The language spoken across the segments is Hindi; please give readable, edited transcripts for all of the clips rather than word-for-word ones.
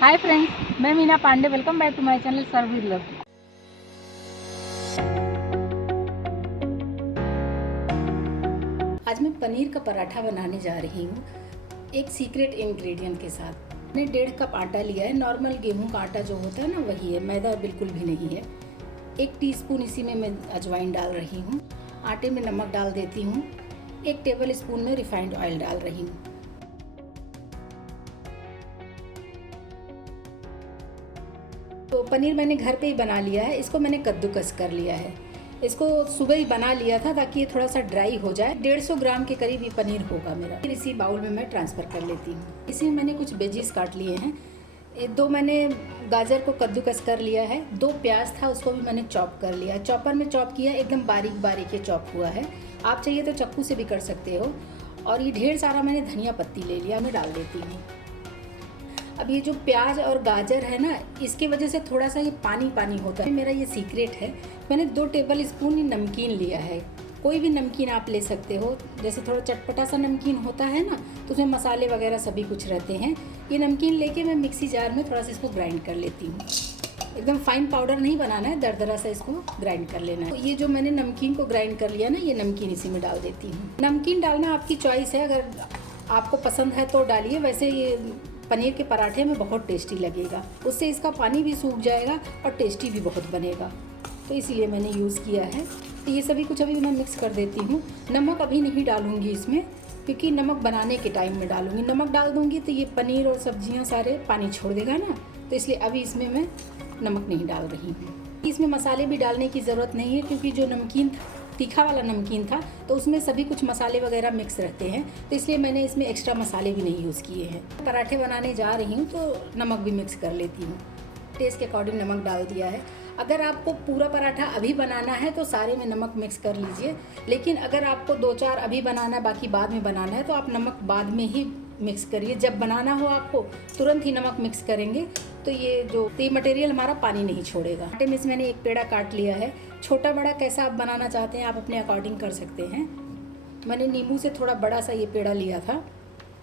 हाय फ्रेंड्स, मैं Meena Pandey. Welcome back to my channel serve with love. आज मैं पनीर का पराठा बनाने जा रही हूँ एक सीक्रेट इंग्रेडिएंट के साथ। मैंने 1.5 कप आटा लिया है। नॉर्मल गेहूं का आटा जो होता है ना, वही है, मैदा बिल्कुल भी नहीं है। 1 टीस्पून इसी में मैं अजवाइन डाल रही हूँ। आटे में नमक डाल देती हूँ। 1 टेबल स्पून में रिफाइंड ऑयल डाल रही हूँ। तो पनीर मैंने घर पे ही बना लिया है। इसको मैंने कद्दूकस कर लिया है। इसको सुबह ही बना लिया था ताकि ये थोड़ा सा ड्राई हो जाए। 150 ग्राम के करीब ये पनीर होगा मेरा। फिर इसी बाउल में मैं ट्रांसफ़र कर लेती हूँ। इसी में मैंने कुछ वेजीज काट लिए हैं। 2 मैंने गाजर को कद्दूकस कर लिया है। 2 प्याज था, उसको भी मैंने चॉप कर लिया। चॉपर में चॉप किया, एकदम बारीक बारीक ये चॉप हुआ है। आप चाहिए तो चाकू से भी कर सकते हो। और ये ढेर सारा मैंने धनिया पत्ती ले लिया, मैं डाल देती हूँ। अब ये जो प्याज और गाजर है ना, इसकी वजह से थोड़ा सा ये पानी पानी होता है। मेरा ये सीक्रेट है। मैंने 2 टेबल स्पून नमकीन लिया है। कोई भी नमकीन आप ले सकते हो। जैसे थोड़ा चटपटा सा नमकीन होता है ना, तो उसमें मसाले वगैरह सभी कुछ रहते हैं। ये नमकीन लेके मैं मिक्सी जार में थोड़ा सा इसको ग्राइंड कर लेती हूँ। एकदम फाइन पाउडर नहीं बनाना है, दरदरा सा इसको ग्राइंड कर लेना है। तो ये जो मैंने नमकीन को ग्राइंड कर लिया ना, ये नमकीन इसी में डाल देती हूँ। नमकीन डालना आपकी चॉइस है, अगर आपको पसंद है तो डालिए। वैसे ये पनीर के पराठे में बहुत टेस्टी लगेगा। उससे इसका पानी भी सूख जाएगा और टेस्टी भी बहुत बनेगा, तो इसीलिए मैंने यूज़ किया है। तो ये सभी कुछ अभी मैं मिक्स कर देती हूँ। नमक अभी नहीं डालूँगी इसमें, क्योंकि नमक बनाने के टाइम में डालूँगी। नमक डाल दूँगी तो ये पनीर और सब्जियाँ सारे पानी छोड़ देगा ना, तो इसलिए अभी इसमें मैं नमक नहीं डाल रही हूँ। इसमें मसाले भी डालने की ज़रूरत नहीं है, क्योंकि जो नमकीन तीखा वाला नमकीन था तो उसमें सभी कुछ मसाले वगैरह मिक्स रहते हैं, तो इसलिए मैंने इसमें एक्स्ट्रा मसाले भी नहीं यूज़ किए हैं। पराठे बनाने जा रही हूँ तो नमक भी मिक्स कर लेती हूँ। टेस्ट के अकॉर्डिंग नमक डाल दिया है। अगर आपको पूरा पराठा अभी बनाना है तो सारे में नमक मिक्स कर लीजिए, लेकिन अगर आपको 2-4 अभी बनाना है, बाकी बाद में बनाना है, तो आप नमक बाद में ही मिक्स करिए। जब बनाना हो आपको तुरंत ही नमक मिक्स करेंगे तो ये मटेरियल हमारा पानी नहीं छोड़ेगा। आटे में से मैंने एक पेड़ा काट लिया है। छोटा बड़ा कैसा आप बनाना चाहते हैं, आप अपने अकॉर्डिंग कर सकते हैं। मैंने नींबू से थोड़ा बड़ा सा ये पेड़ा लिया था।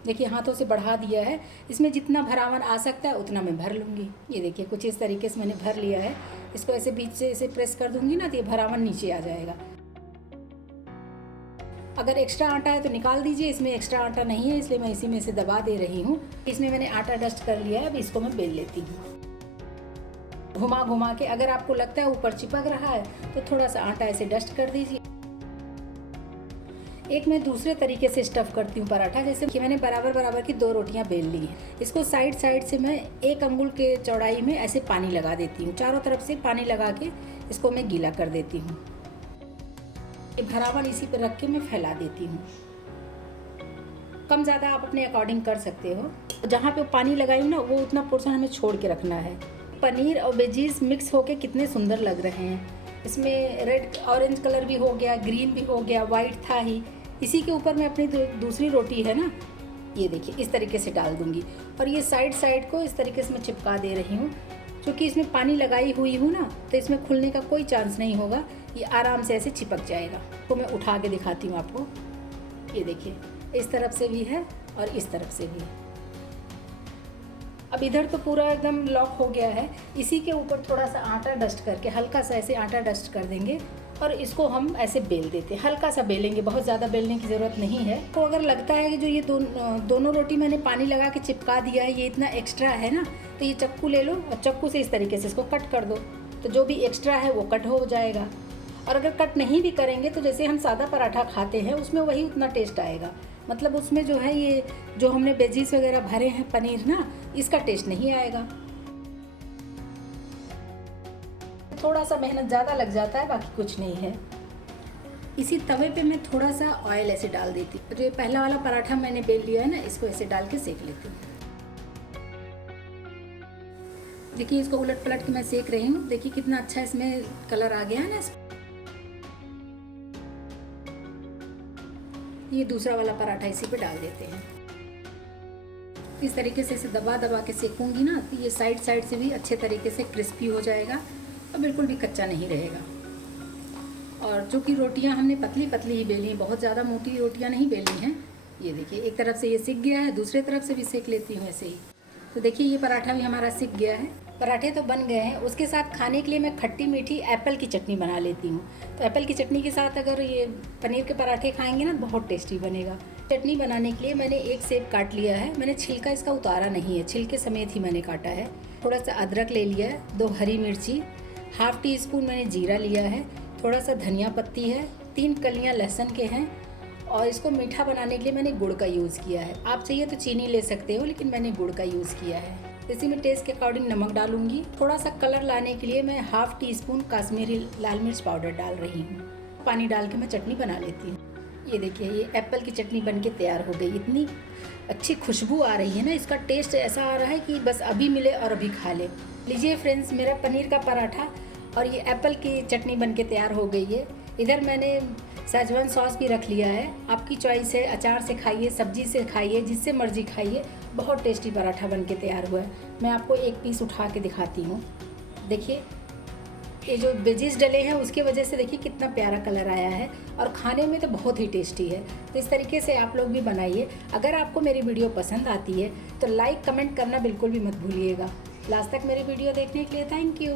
देखिए, हाथों से बढ़ा दिया है। इसमें जितना भरावन आ सकता है उतना मैं भर लूँगी। ये देखिए, कुछ इस तरीके से मैंने भर लिया है। इसको ऐसे बीच से ऐसे प्रेस कर दूँगी ना, तो ये भरावन नीचे आ जाएगा। अगर एक्स्ट्रा आटा है तो निकाल दीजिए। इसमें एक्स्ट्रा आटा नहीं है, इसलिए मैं इसी में से दबा दे रही हूँ। इसमें मैंने आटा डस्ट कर लिया है। अब इसको मैं बेल लेती हूँ घुमा घुमा के। अगर आपको लगता है ऊपर चिपक रहा है तो थोड़ा सा आटा ऐसे डस्ट कर दीजिए। एक मैं दूसरे तरीके से स्टफ़ करती हूँ पराठा। जैसे कि मैंने बराबर बराबर की 2 रोटियाँ बेल ली हैं। इसको साइड साइड से मैं 1 अंगुल के चौड़ाई में ऐसे पानी लगा देती हूँ। चारों तरफ से पानी लगा के इसको मैं गीला कर देती हूँ। ये भरावन इसी पर रख के मैं फैला देती हूँ। कम ज़्यादा आप अपने अकॉर्डिंग कर सकते हो। जहाँ पे पानी लगाई हूँ ना, वो उतना पोर्शन हमें छोड़ के रखना है। पनीर और वेजीज मिक्स होके कितने सुंदर लग रहे हैं। इसमें रेड ऑरेंज कलर भी हो गया, ग्रीन भी हो गया, वाइट था ही। इसी के ऊपर मैं अपनी दूसरी रोटी है ना, ये देखिए, इस तरीके से डाल दूँगी। और ये साइड साइड को इस तरीके से मैं चिपका दे रही हूँ। क्योंकि इसमें पानी लगाई हुई हूँ ना, तो इसमें खुलने का कोई चांस नहीं होगा। ये आराम से ऐसे चिपक जाएगा। तो मैं उठा के दिखाती हूँ आपको। ये देखिए, इस तरफ से भी है और इस तरफ से भी। अब इधर तो पूरा एकदम लॉक हो गया है। इसी के ऊपर थोड़ा सा आटा डस्ट करके, हल्का सा ऐसे आटा डस्ट कर देंगे और इसको हम ऐसे बेल देते हैं। हल्का सा बेलेंगे, बहुत ज़्यादा बेलने की ज़रूरत नहीं है। तो अगर लगता है कि जो ये दोनों रोटी मैंने पानी लगा के चिपका दिया है, ये इतना एक्स्ट्रा है ना, तो ये चक्कू ले लो और चक्कू से इस तरीके से इसको कट कर दो, तो जो भी एक्स्ट्रा है वो कट हो जाएगा। और अगर कट नहीं भी करेंगे तो जैसे हम सादा पराठा खाते हैं उसमें वही उतना टेस्ट आएगा। मतलब उसमें जो है, ये जो हमने वेजीज वगैरह भरे हैं पनीर ना, इसका टेस्ट नहीं आएगा। थोड़ा सा मेहनत ज़्यादा लग जाता है, बाकी कुछ नहीं है। इसी तवे पे मैं थोड़ा सा ऑयल ऐसे डाल देती हूँ। जो ये पहला वाला पराठा मैंने बेल लिया है ना, इसको ऐसे डाल के सेक लेती हूँ। देखिए, इसको उलट पलट के मैं सेक रही हूँ। देखिए कितना अच्छा इसमें कलर आ गया है ना। ये दूसरा वाला पराठा इसी पे डाल देते हैं। इस तरीके से इसे दबा दबा के सेकूंगी ना, तो ये साइड साइड से भी अच्छे तरीके से क्रिस्पी हो जाएगा और बिल्कुल भी कच्चा नहीं रहेगा। और जो कि रोटियां हमने पतली पतली ही बेली हैं, बहुत ज़्यादा मोटी रोटियां नहीं बेली हैं। ये देखिए, एक तरफ से ये सिक गया है, दूसरे तरफ से भी सेक लेती हूँ ऐसे ही। तो देखिए ये पराठा भी हमारा सिक गया है। पराठे तो बन गए हैं। उसके साथ खाने के लिए मैं खट्टी मीठी एप्पल की चटनी बना लेती हूँ। तो एप्पल की चटनी के साथ अगर ये पनीर के पराठे खाएंगे ना, बहुत टेस्टी बनेगा। चटनी बनाने के लिए मैंने एक सेब काट लिया है। मैंने छिलका इसका उतारा नहीं है, छिलके समेत ही मैंने काटा है। थोड़ा सा अदरक ले लिया है, 2 हरी मिर्ची, ½ टीस्पून मैंने जीरा लिया है, थोड़ा सा धनिया पत्ती है, 3 कलियाँ लहसुन के हैं। और इसको मीठा बनाने के लिए मैंने गुड़ का यूज़ किया है। आप चाहिए तो चीनी ले सकते हो, लेकिन मैंने गुड़ का यूज़ किया है। इसी में टेस्ट के अकॉर्डिंग नमक डालूंगी। थोड़ा सा कलर लाने के लिए मैं ½ टीस्पून काश्मीरी लाल मिर्च पाउडर डाल रही हूँ। पानी डाल के मैं चटनी बना लेती हूँ। ये देखिए ये एप्पल की चटनी बनके तैयार हो गई। इतनी अच्छी खुशबू आ रही है ना, इसका टेस्ट ऐसा आ रहा है कि बस अभी मिले और अभी खा ले। लीजिए फ्रेंड्स, मेरा पनीर का पराठा और ये एप्पल की चटनी बनके तैयार हो गई है। इधर मैंने सेजवान सॉस भी रख लिया है। आपकी चॉइस है, अचार से खाइए, सब्जी से खाइए, जिससे मर्जी खाइए। बहुत टेस्टी पराठा बनके तैयार हुआ है। मैं आपको एक पीस उठा के दिखाती हूँ। देखिए ये जो वेजिस डले हैं उसकी वजह से देखिए कितना प्यारा कलर आया है, और खाने में तो बहुत ही टेस्टी है। तो इस तरीके से आप लोग भी बनाइए। अगर आपको मेरी वीडियो पसंद आती है तो लाइक कमेंट करना बिल्कुल भी मत भूलिएगा। लास्ट तक मेरी वीडियो देखने के लिए थैंक यू।